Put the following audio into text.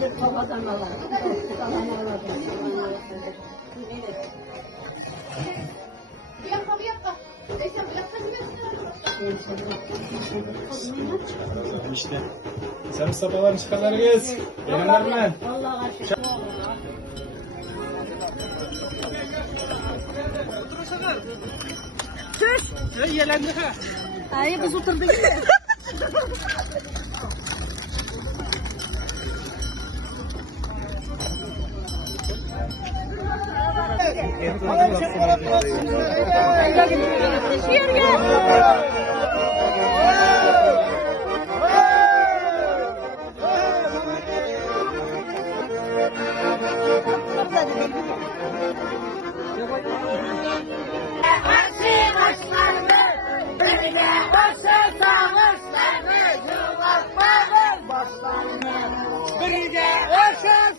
Babadan alalım. Babadan alalım. İşte. Sen Mustafa'ların çıkanları gez. Gelenler mi? Vallahi aşık. Tüş. Yelendi ha. Ay kız oturdu. Birine yaşa